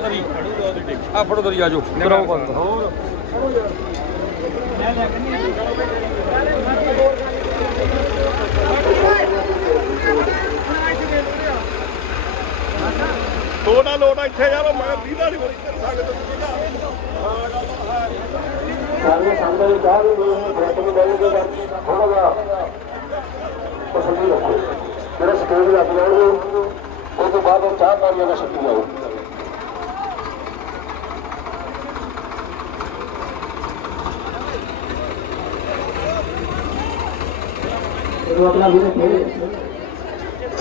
ਆ ਫੜੋ ਤਰੀ ਆ ਫੜੋ ਤਰੀ ਆ ਜਾਓ ਕਰਾਓ ਬੰਦ ਹੋਰ ਲੋਟਾ ਲੋਟਾ ਇੱਥੇ ਯਾਰ ਮੈਂ ਵੀਦਾ ਨਹੀਂ ਬੜੀ ਕਰ ਸਕਦਾ ਸਾਰੇ ਸੰਗਤ ਨੂੰ ਚਾਹ ਦੇ ਨੂੰ ਦੇਣਗੇ ਥੋੜਾ ਜਿਹਾ ਤਸੱਲੀ ਰੱਖੋ। ਜਿਹੜਾ ਸਟੇਜ ਲੱਗ ਜਾਣਗੇ ਉਹ ਤੋਂ ਬਾਅਦ ਉਹ ਚਾਹ ਪਾਣੀਆਂ ਦਾ ਛੱਡੀ ਜਾਓ। ਉਹ ਆਪਣਾ ਵੀਰੇ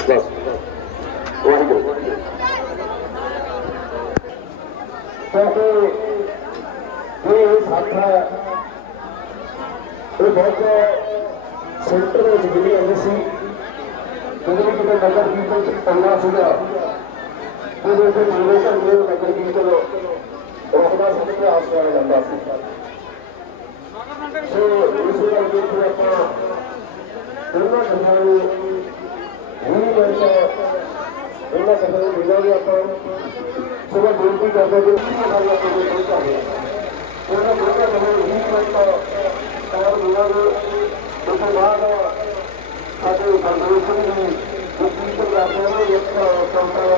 ਬਸ। ਵਾਹਿਗੁਰੂ। ਕਿਉਂਕਿ ਇਹ ਸੱਥ ਹੈ, ਇਹ ਬਹੁਤ ਸੈਂਟਰ ਵਿੱਚ ਜਿਹੜੀ ਆਉਂਦੀ ਸੀ। ਜਦੋਂ ਕਿਤੇ ਨਗਰ ਕੀਰਤਨ ਚ ਪੰਨਾ ਸੀਗਾ ਉਹਦੇ ਤੇ ਮੰਨੇ ਝੰਡੇ ਨਗਰ ਕੀਰਤਨ ਰੋਕਦਾ ਸੀ ਤੇ ਆਸ ਜਾਂਦਾ ਸੀ ਇਸ ਕਰਕੇ ਕਿ ਆਪਾਂ ਇਹਨਾਂ ਗੱਲਾਂ ਨੂੰ ਨਹੀਂ ਬੈਠਾ ਇਹਨਾਂ ਗੱਲਾਂ ਨੂੰ ਮਿਲਾਂਗੇ ਆਪਾਂ ਸੋ ਮੈਂ ਬੇਨਤੀ ਕਰਦਾ ਕਿ ਕੀ ਹਾਲ ਆਪਾਂ ਨੂੰ ਪਹੁੰਚਾ ਗਿਆ ਉਹਨਾਂ ਲੋਕਾਂ ਨੂੰ ਨਹੀਂ ਪਤਾ ਤਾਂ ਮਿਲਾਂਗੇ ਉਸ ਤੋਂ ਬਾਅਦ ਸਾਡੇ ਗੁਰਦੇਵ ਸਿੰਘ ਜੀ ਜਿਸ ਤੋਂ ਕਰਦੇ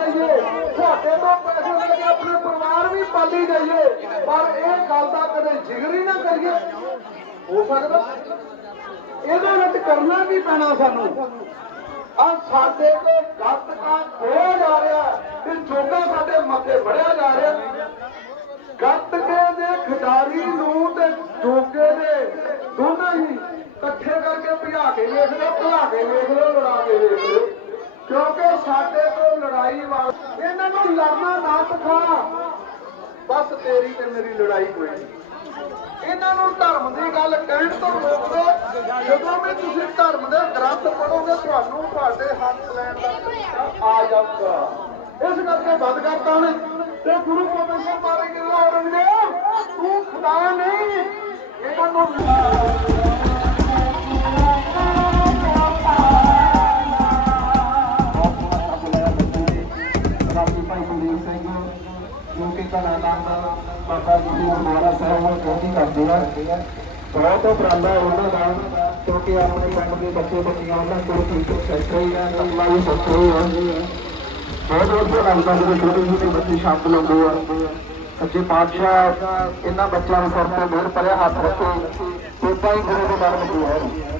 ਜਾਈਏ। ਤੁਹਾਡੇ ਤੋਂ ਪੈਸੇ ਲੈ ਕੇ ਆਪਣੇ ਪਰਿਵਾਰ ਵੀ ਪਾਲੀ ਜਾਈਏ। ਪਰ ਇਹ ਗੱਲ ਦਾ ਕਦੇ ਜ਼ਿਕਰ ਹੀ ਨਾ ਕਰੀਏ। ਹੋ ਸਕਦਾ। ਇਹਦੇ ਵਿੱਚ ਕਰਨਾ ਵੀ ਪੈਣਾ ਸਾਨੂੰ? ਆ ਸਾਡੇ ਤੇ ਗਲਤ ਕੰਮ ਹੋਇਆ ਜਾ ਰਿਹਾ ਤੇ ਜੋਗਾ ਸਾਡੇ ਮੱਥੇ ਵੜਿਆ ਜਾ ਰਿਹਾ ਗੱਤਕੇ ਦੇ ਖਿਡਾਰੀ ਨੂੰ ਤੇ ਜੋਗੇ ਦੇ ਦੋਨਾਂ ਹੀ ਇਕੱਠੇ ਕਰਕੇ ਭਜਾ ਕੇ ਵੇਖ ਲਓ, ਭਜਾ ਕੇ ਵੇਖ ਲਓ ਲੜਾ ਕੇ ਵੇਖ ਲਓ। ਕਿਉਂਕਿ ਸਾਡੇ ਤੋਂ ਲੜਾਈ ਵਾਲ ਇਹਨਾਂ ਨੂੰ ਲੜਨਾ ਨਾ ਸਿਖਾ। ਬਸ ਤੇਰੀ ਤੇ ਮੇਰੀ ਲੜਾਈ ਕੋਈ ਇਹਨਾਂ ਨੂੰ ਧਰਮ ਦੀ ਗੱਲ ਕਹਿਣ ਤੋਂ ਰੋਕ ਦਿਓ ਜਦੋਂ ਵੀ ਤੁਸੀਂ ਧਰਮ ਦੇ ਗ੍ਰੰਥ ਪੜੋਗੇ ਤੁਹਾਨੂੰ ਤੁਹਾਡੇ ਹੱਥ ਲੈਣ ਦਾ ਆ ਜਾਊਗਾ। ਇਸ ਕਰਕੇ ਵੱਧ ਕਰਤਾ ਨੇ ਤੇ ਗੁਰੂ ਗੋਬਿੰਦ ਸਿੰਘ ਮਾਰੇ ਕਿ ਔਰੰਗਜ਼ੇਬ ਤੂੰ ਖੁਦਾ ਨਹੀਂ। ਇਹਨਾਂ ਨੂੰ ਜੋ ਕਿ ਕਲਾਕਾਰ ਜੀ ਦੀ ਗੁਰਦੁਆਰਾ ਸਾਹਿਬ ਨੂੰ ਪਹੁੰਚੀ ਕਰਦੇ ਆ। ਬਹੁਤ ਉਪਰਾਲਾ ਉਹਨਾਂ ਦਾ, ਕਿਉਂਕਿ ਆਪਣੇ ਪਿੰਡ ਦੇ ਬੱਚੇ ਬੱਚੀਆਂ ਉਹਨਾਂ ਕੋਲ ਟੀਚਰ ਸੈਕਟਰੀ ਆ ਨੰਬਰ ਵੀ ਸੈਕਟਰੀ ਆ। ਬਹੁਤ ਬਹੁਤ ਉਪਰਾਲਾ ਜਿਹੜੇ ਛੋਟੇ ਛੋਟੇ ਬੱਚੇ ਸ਼ਾਮਲ ਹੁੰਦੇ ਆ। ਸੱਚੇ ਪਾਤਸ਼ਾਹ ਇਹਨਾਂ ਬੱਚਿਆਂ ਨੂੰ ਸਿਰ ਤੇ ਮਿਹਰ ਭਰਿਆ ਹੱਥ ਰੱਖੇ ਉਦਾਂ ਹੀ ਗੁਰੂ ਦੇ ਨਾਲ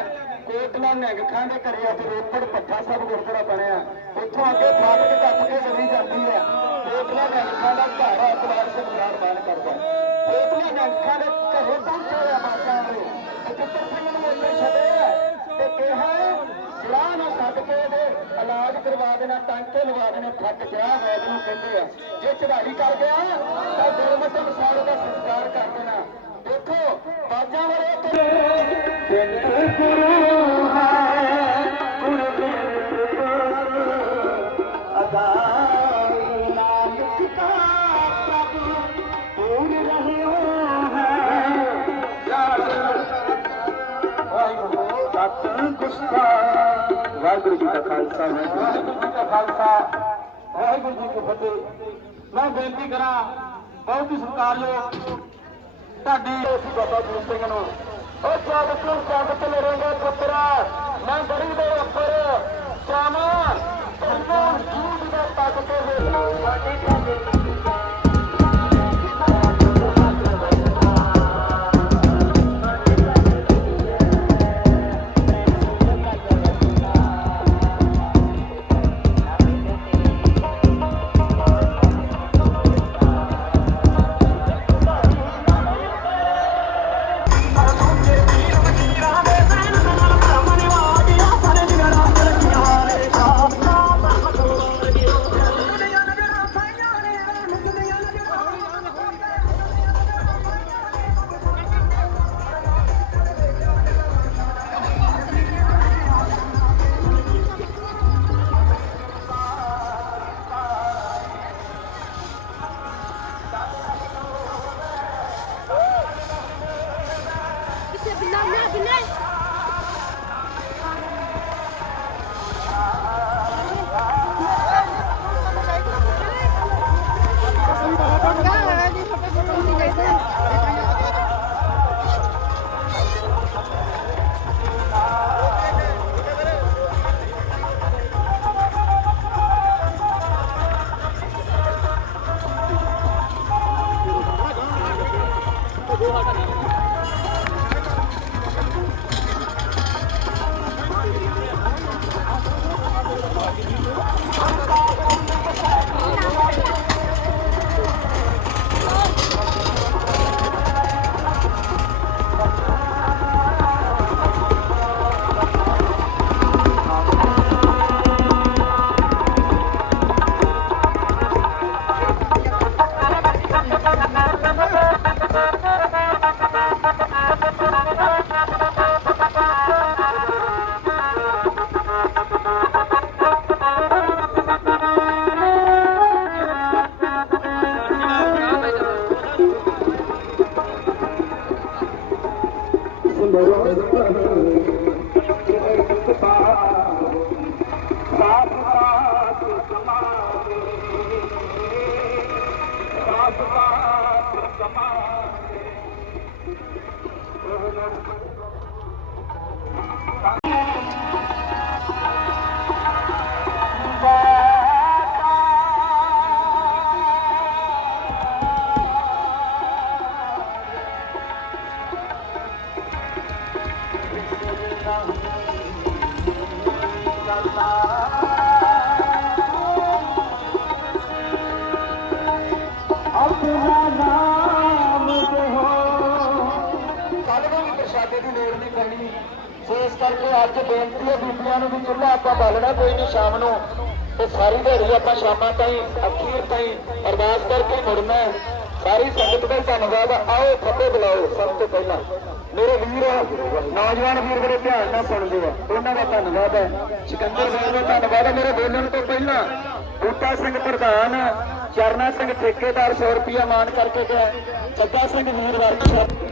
ਕੋਟਲਾ ਨਿਹੰਗ ਦੇ ਘਰੇ ਆ ਰੋਪੜ ਪੱਠਾ ਸਾਹਿਬ ਗੁਰਦੁਆਰਾ ਬਣਿਆ। ਉੱਥੋਂ ਅੱਗੇ ਫਾਟਕ ਟੱਪ ਕੇ ਚਲੀ ਜਾਂਦੀ ਹੈ ਕੋਟਲਾ ਨਿਹੰਗ ਦਾ ਘਰ ਆ ਕੁਮਾਰ ਸਿੰਘ ਕਰਦਾ। ਕੋਟਲਾ ਨਿਹੰਗ ਦੇ ਘਰੇ ਪਹੁੰਚਿਆ ਬਾਬਾ ਨੇ ਤੇ ਪੁੱਤਰ ਸਿੰਘ ਨੂੰ ਉੱਥੇ ਛੱਡਿਆ ਤੇ ਕਿਹਾ ਰਾਹ ਨਾ ਛੱਡ ਕੇ ਇਹਦੇ ਇਲਾਜ ਕਰਵਾ ਦੇਣਾ, ਟਾਂਕੇ ਲਵਾ ਦੇਣਾ ਥੱਕ ਜਾ ਵੈਦ ਨੂੰ ਕਹਿੰਦੇ ਆ। ਜੇ ਚੜਾਈ ਕਰ ਗਿਆ, ਤਾਂ ਗੁਰਮਤਿ ਸਾਰੇ ਦਾ ਸੰਸਕਾਰ ਕਰ ਦੇਣਾ। ਦੇਖੋ, ਬਾਜਾਂ ਵਾਲੇ ਤੇ ਸਤਿ ਵਾਹਿਗੁਰੂ ਜੀ ਕਾ ਖਾਲਸਾ, ਵਾਹਿਗੁਰੂ ਜੀ ਕਾ ਖਾਲਸਾ ਵਾਹਿਗੁਰੂ ਜੀ ਕੀ ਫਤਿਹ। ਮੈਂ ਬੇਨਤੀ ਕਰਾਂ, ਬਹੁਤ ਹੀ ਸਤਿਕਾਰਯੋਗ ਤੁਹਾਡੀ ਅਸੀਂ ਬਾਬਾ ਜੀਤ ਸਿੰਘ ਨੂੰ। ਉਹ ਜਦ ਤੂੰ ਜਦ ਤੇ ਲੜੇਗਾ ਪੁੱਤਰਾ, ਮੈਂ ਗਰੀਬ ਦੇ ਉੱਪਰ ਚਾਵਾਂ ਤੈਨੂੰ اوي زبرا ਪ੍ਰਸ਼ਾਦੇ ਦੀ ਲੋੜ ਨਹੀਂ ਪੈਣੀ। ਸੋ ਇਸ ਕਰਕੇ ਅੱਜ ਬੇਨਤੀ ਹੈ ਬੀਬੀਆਂ ਨੂੰ ਵੀ ਚੁੱਲ੍ਹਾ ਆਪਾਂ ਬਾਲਣਾ ਕੋਈ ਨਹੀਂ ਸ਼ਾਮ ਨੂੰ। ਤੇ ਸਾਰੀ ਦਿਹਾੜੀ ਆਪਾਂ ਸ਼ਾਮਾਂ ਤਾਈਂ, ਅਖੀਰ ਤਾਈਂ ਅਰਦਾਸ ਕਰਕੇ ਮੁੜਨਾ ਸਾਰੀ ਸੰਗਤ ਦਾ ਧੰਨਵਾਦ। ਆਓ ਫਤਿਹ ਬੁਲਾਓ ਸਭ ਤੋਂ ਪਹਿਲਾਂ। ਮੇਰੇ ਵੀਰ, ਨੌਜਵਾਨ ਵੀਰ ਬੜੇ ਧਿਆਨ ਨਾਲ ਸੁਣਦੇ ਆ। ਉਹਨਾਂ ਦਾ ਧੰਨਵਾਦ ਹੈ। ਸਿਕੰਦਰ ਸਿੰਘ ਦਾ ਧੰਨਵਾਦ ਹੈ। ਮੇਰੇ ਬੋਲਣ ਤੋਂ ਪਹਿਲਾਂ ਬੂਟਾ ਸਿੰਘ ਪ੍ਰਧਾਨ ਚਰਨਾ ਸਿੰਘ ਠੇਕੇਦਾਰ 100 ਰੁਪਿਆ ਮਾਨ ਕਰਕੇ ਗਿਆ। ਜੱਗਾ ਸਿੰਘ ਵੀਰ ਵਰਕਸ਼ਾਪ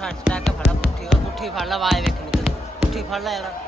ਸਾਡਾ ਇੱਕ ਫੜਾ, ਪੁੱਠੀ ਉਹ ਪੁੱਠੀ ਫੜ ਲਾ, ਆਵਾਜ਼ ਵੇਖਣੀ ਤੇ ਪੁੱਠੀ ਫੜ ਲਾ ਯਾਰ।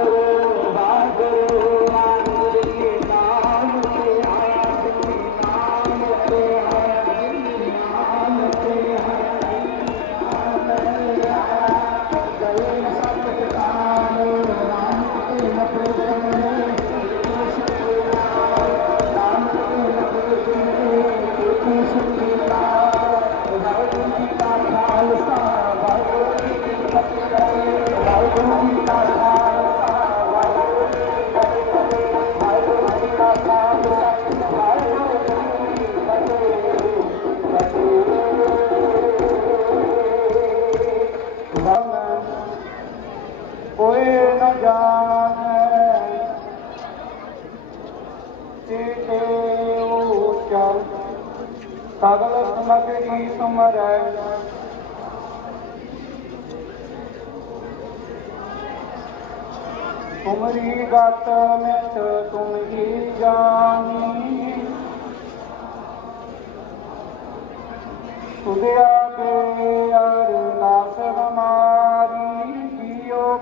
ਕੋਈ ਨਾ ਜਾਣੈ। ਤੇ ਉੱਚਾ ਸਗਲ ਸਮਗਰੀ ਤੁਮਰੈ ਤੁਮਰੀ ਗਤ ਮਿਤ ਤੁਮ ਹੀ ਜਾਣੀ। ਤੁਧਿਆ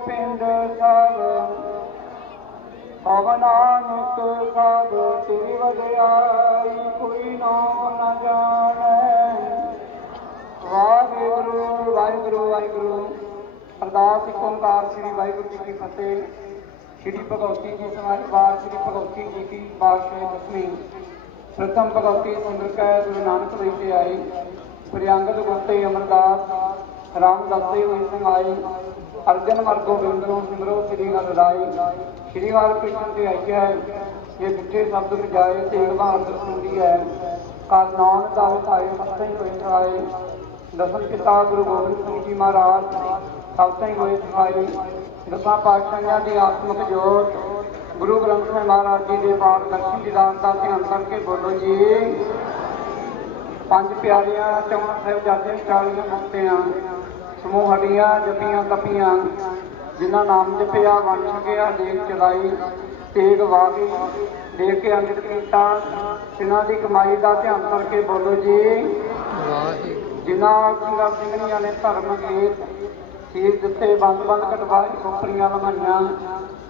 ਪਿੰਡ ਸਭ ਪਵਨਾਨਕ ਸਭ ਤੇਰੀ ਵਡਿਆਈ, ਕੋਈ ਨਾਮ ਨ ਜਾਣੈ। ਵਾਹਿਗੁਰੂ ਵਾਹਿਗੁਰੂ ਵਾਹਿਗੁਰੂ। ਅਰਦਾਸ ਇੱਕ ਓੰਕਾਰ ਸ੍ਰੀ ਵਾਹਿਗੁਰੂ ਜੀ ਕੀ ਫਤਿਹ। ਸ੍ਰੀ ਭਗਵਤੀ ਜੀ ਸਮਾਜ ਵਾਰ ਸ੍ਰੀ ਭਗਵਤੀ ਜੀ ਕੀ ਪਾਤਸ਼ਾਹੀ ਦਸਵੀਂ। ਪ੍ਰਥਮ ਭਗਵਤੀ ਸੁੰਦਰ ਕੈ ਗੁਰੂ ਨਾਨਕ ਦੇਵ ਜੀ ਆਈ ਪ੍ਰਿਯੰਗਦ ਗੁਰਤੇ ਅਮਰਦਾਸ ਰਾਮਦਾਸੇ ਹੋਈ ਸੰਗਾਈ। ਅਰਜਨ ਮਰ ਗੋਬਿੰਦ ਸਿਮਰੋ ਸ੍ਰੀ ਹਰਿ ਰਾਈ ਸ੍ਰੀ ਹਰਿ ਕ੍ਰਿਸ਼ਨ ਤੇ ਆਈਆ ਹੈ ਇਹ ਮਿੱਠੇ ਸ਼ਬਦ ਵਿਜਾਏ ਤੇਗ ਬਹਾਦਰ ਸੁਣਦੀ ਹੈ। ਕਲ ਨਾਨ ਦਾਵਤ ਆਏ ਮਸਤਾਂ ਹੋਏ ਸਹਾਏ ਦਸਮ ਪਿਤਾ ਗੁਰੂ ਗੋਬਿੰਦ ਸਿੰਘ ਜੀ ਮਹਾਰਾਜ ਸਭ ਤੋਂ ਹੀ ਹੋਏ ਸਹਾਈ ਦਸਾਂ ਪਾਤਸ਼ਾਹਾਂ ਦੀ ਆਤਮਿਕ ਜੋਤ, ਗੁਰੂ ਗ੍ਰੰਥ ਸਾਹਿਬ ਮਹਾਰਾਜ ਜੀ ਦੇ ਪਾਠ ਦਰਸ਼ਨ ਦੀਦਾਰ ਦਾ ਧਿਆਨ ਕਰਕੇ ਬੋਲੋ ਜੀ। ਪੰਜ ਪਿਆਰਿਆਂ, ਚੌਹਾਂ ਸਾਹਿਬਜ਼ਾਦੇ ਚਾਲੀਆਂ ਮੁਕਤਿਆਂ ਸਮੂਹ ਹੱਡੀਆਂ ਜਪੀਆਂ ਤਪੀਆਂ ਜਿਨ੍ਹਾਂ ਨਾਮ ਜਪਿਆ ਵੰਡ ਸਕਿਆ ਦੇਖ ਚਲਾਈ ਤੇਗ ਵਾਗੀ ਦੇਖ ਕੇ ਅੰਮ੍ਰਿਤ ਕੀਤਾ ਜਿਨ੍ਹਾਂ ਦੀ ਕਮਾਈ ਦਾ ਧਿਆਨ ਕਰਕੇ ਬੋਲੋ ਜੀ। ਜਿਨ੍ਹਾਂ ਸਿੰਘਾਂ ਸਿੰਘਣੀਆਂ ਨੇ ਧਰਮ ਗੀਤ ਸੀਰ ਦਿੱਤੇ ਬੰਦ ਬੰਦ ਕਟਵਾਏ ਖੋਪਰੀਆਂ ਲੰਘਾਈਆਂ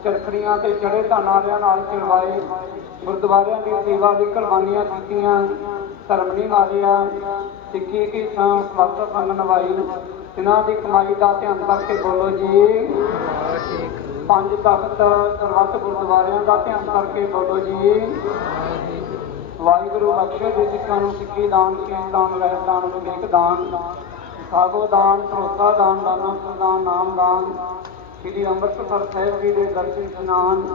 ਚਰਖੜੀਆਂ ਤੇ ਚੜੇ ਧਾਨਾਰਿਆਂ ਨਾਲ ਚੜਵਾਏ ਗੁਰਦੁਆਰਿਆਂ ਦੀ ਸੇਵਾ ਦੀ ਕੁਰਬਾਨੀਆਂ ਕੀਤੀਆਂ ਧਰਮ ਨਹੀਂ ਮਾਰਿਆ ਸਿੱਖੀ ਕੀ ਸਾਂ ਸਤ ਸੰਗ ਨਵਾਈ ਜਿਨ੍ਹਾਂ ਦੀ ਕਮਾਈ ਦਾ ਧਿਆਨ ਕਰਕੇ ਬੋਲੋ ਜੀ। ਪੰਜ ਤਖਤ ਸਰਬੱਤ ਗੁਰਦੁਆਰਿਆਂ ਦਾ ਧਿਆਨ ਕਰਕੇ ਬੋਲੋ ਜੀ। ਵਾਹਿਗੁਰੂ ਬਖਸ਼ੇ ਦੇ ਸਿੱਖਾਂ ਨੂੰ ਸਿੱਖੀ ਦਾਨ ਕੇਸ ਦਾਨ ਰਹਿਤ ਦਾਨ, ਵਿਵੇਕ ਦਾਨ, ਸਾਗੋ ਦਾਨ ਭਰੋਸਾ ਦਾਨ, ਦਾਨਾ ਪ੍ਰਦਾਨ ਨਾਮ ਦਾਨ, ਸ੍ਰੀ ਅੰਮ੍ਰਿਤਸਰ ਸਾਹਿਬ ਜੀ ਦੇ ਦਰਸ਼ਨ ਇਸ਼ਨਾਨ,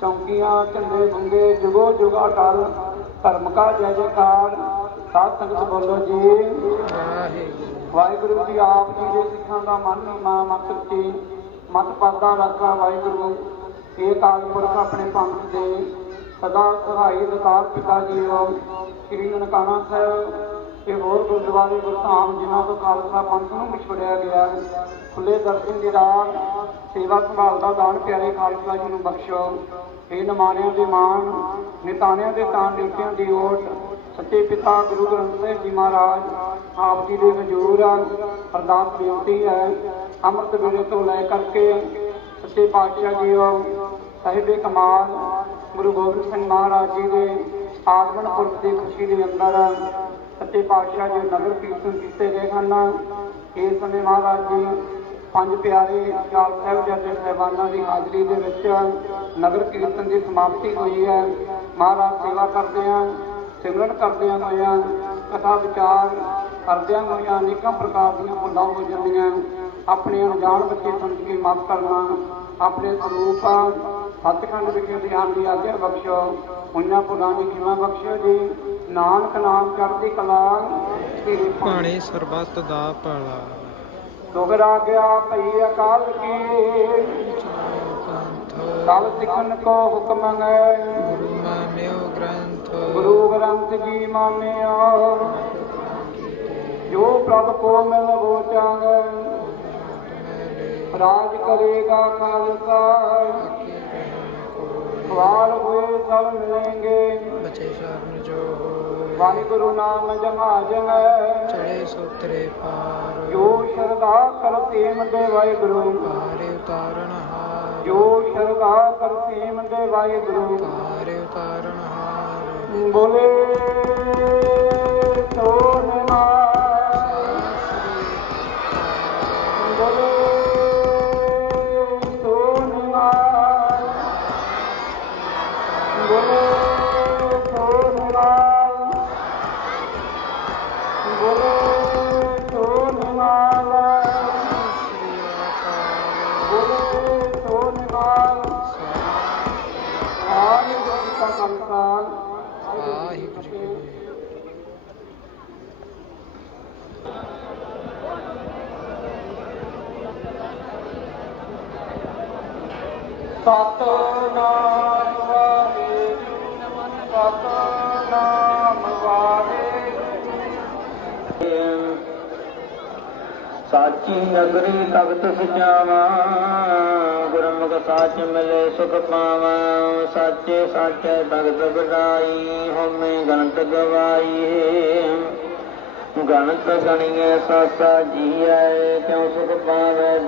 ਚੌਂਕੀਆਂ, ਝੰਡੇ ਬੁੰਗੇ, ਜੁਗੋ ਜੁਗ ਅਟਲ, ਧਰਮ ਕਾ ਜੈ ਜੈਕਾਰ, ਸਾਧ ਸੰਗਤ ਬੋਲੋ ਜੀ। ਵਾਹਿਗੁਰੂ ਵਾਹਿਗੁਰੂ ਜੀ ਆਪ ਜੀ ਦੇ ਸਿੱਖਾਂ ਦਾ ਮਨ ਮਾ ਮਤ ਉੱਚੀ ਮਤ ਪਾਦਾ ਰਾਖਾ ਵਾਹਿਗੁਰੂ। ਇਹ ਕਾਲ ਪੁਰਖ ਆਪਣੇ ਪੰਥ ਦੇ ਸਦਾ ਸਹਾਈ ਦਤਾਰ ਪਿਤਾ ਜੀ ਉਹ ਸ੍ਰੀ ਨਨਕਾਣਾ ਸਾਹਿਬ ਤੇ ਹੋਰ ਗੁਰਦੁਆਰੇ ਗੁਰਧਾਮ, ਜਿਨ੍ਹਾਂ ਤੋਂ ਖਾਲਸਾ ਪੰਥ ਨੂੰ ਵਿਛੜਿਆ ਗਿਆ। ਖੁੱਲੇ ਦਰਸ਼ਨ ਦੀ ਰਾਤ ਸੇਵਾ ਸੰਭਾਲ ਦਾ ਦਾਨ ਪਿਆਰੇ ਖਾਲਸਾ ਜੀ ਨੂੰ ਬਖਸ਼ੋ। ਇਹ ਨਮਾਨਿਆਂ ਦੇ ਮਾਣ, ਨਿਤਾਣਿਆਂ ਦੇ ਤਾਂ ਡਿਊਟੀਆਂ ਦੀ ਓਟ ਸੱਚੇ ਪਿਤਾ ਗੁਰੂ ਗ੍ਰੰਥ ਸਾਹਿਬ ਜੀ ਮਹਾਰਾਜ ਆਪ ਜੀ ਦੇ ਹਜ਼ੂਰ ਅਰਦਾਸ ਬੇਨਤੀ ਹੈ, ਅੰਮ੍ਰਿਤ ਵੇਲੇ ਤੋਂ ਲੈ ਕਰਕੇ ਸੱਚੇ ਪਾਤਸ਼ਾਹ ਜੀ ਉਹ ਸਾਹਿਬੇ ਕਮਾਲ, ਗੁਰੂ ਗੋਬਿੰਦ ਸਿੰਘ ਮਹਾਰਾਜ ਜੀ ਦੇ ਆਗਮਨ ਪੁਰਬ ਦੀ ਖੁਸ਼ੀ ਦੇ ਅੰਦਰ ਸੱਚੇ ਪਾਤਸ਼ਾਹ ਜੀ ਨਗਰ ਕੀਰਤਨ ਕੀਤੇ ਗਏ ਹਨ। ਇਸ ਸਮੇਂ ਮਹਾਰਾਜ ਜੀ ਪੰਜ ਪਿਆਰੇ ਚਾਲ ਸਾਹਿਬ ਜੱਜ ਸਾਹਿਬਾਨਾਂ ਦੀ ਹਾਜ਼ਰੀ ਦੇ ਵਿੱਚ ਨਗਰ ਕੀਰਤਨ ਦੀ ਸਮਾਪਤੀ ਹੋਈ ਹੈ। ਮਹਾਰਾਜ ਸੇਵਾ ਕਰਦੇ ਆ ਸਿਮਰਨ ਕਰਦਿਆਂ ਹੋਇਆਂ ਕਥਾ ਵਿਚਾਰ ਕਰਦਿਆਂ ਹੋਇਆਂ ਅਨੇਕਾਂ ਪ੍ਰਕਾਰ ਦੀਆਂ ਭੁੱਲਾਂ ਹੋ ਜਾਂਦੀਆਂ। ਆਪਣੇ ਅਣਜਾਣ ਬੱਚੇ ਸਮਝ ਕੇ ਮਾਫ ਕਰਨਾ ਆਪਣੇ ਸਰੂਪ ਸੱਚਖੰਡ ਵਿਖੇ ਧਿਆਨ ਦੀ ਆਗਿਆ ਬਖਸ਼ੋ ਉਹਨਾਂ ਦੀ ਖਿਮਾ ਬਖਸ਼ੋ ਜੀ। ਨਾਨਕ ਨਾਮ ਚੜ੍ਹਦੀ ਕਲਾ ਤੇਰੇ ਭਾਣੇ। ਸਰਬੱਤ ਦਾ ਭਲਾ। ਦੁਖ ਰਾਗਿਆ ਭਈ ਅਕਾਲ ਕੀ। ਸਭ ਸਿੱਖਣ ਕੋ ਹੁਕਮ ਹੈ। ਗੁਰੂ ਮਾਨਿਓ ਗ੍ਰੰਥ ਗੁਰੂ ਗ੍ਰੰਥ ਜੀ ਮਾਨਿਓ ਜੋ ਪ੍ਰਭ ਕੋ ਮਿਲ ਬੋਚਾਂਗ ਰਾਜ ਕਰੇਗਾ ਖਾਲਸਾ। ਸਵਾਲ ਹੋਏ ਸਭ ਮਿਲेंगे ਬਚੇ ਸ਼ਰਨ ਜੋ ਹੋਏ। ਵਾਹਿਗੁਰੂ ਨਾਮ ਜਮਾ ਜਮੈ ਚੜੇ ਸੋਤਰੇ ਪਾਰ। ਜੋ ਸ਼ਰਧਾ ਕਰਤੇ ਮੰਦੇ ਵਾਹਿਗੁਰੂ। ਪਾਰੇ ਉਤਾਰਨ ਹਾਰ। ਜੋ ਸ਼ਰਧਾ ਕਰਤੇ ਮੰਦੇ ਵਾਹਿਗੁਰੂ। ਪਾਰੇ ਉਤਾਰਨ ਹਾਰ। ਬੋਲੇ ਸਤਨਾਮ ਵਾਹਿਗੁਰੂ ਸਤਨਾਮ ਵਾਹਿਗੁਰੂ ਸਾਚੀ ਨਗਰੀ ਤਖਤ ਸਜਾਵਾਂ, ਗੁਰਮੁਖ ਸਾਚ ਮਿਲੇ ਸੁਖ ਪਾਵਾਂ, ਸਾਚੇ ਸਾਚੇ ਭਗਤ ਬੜਾਈ ਹੋਮੇ ਗਣਤ ਗਵਾਈ। ਗਣਤ ਗਣੀਏ ਸਾਸਾ ਜੀਐ, ਕਿਉ ਸੁਖ ਪਾਵੇ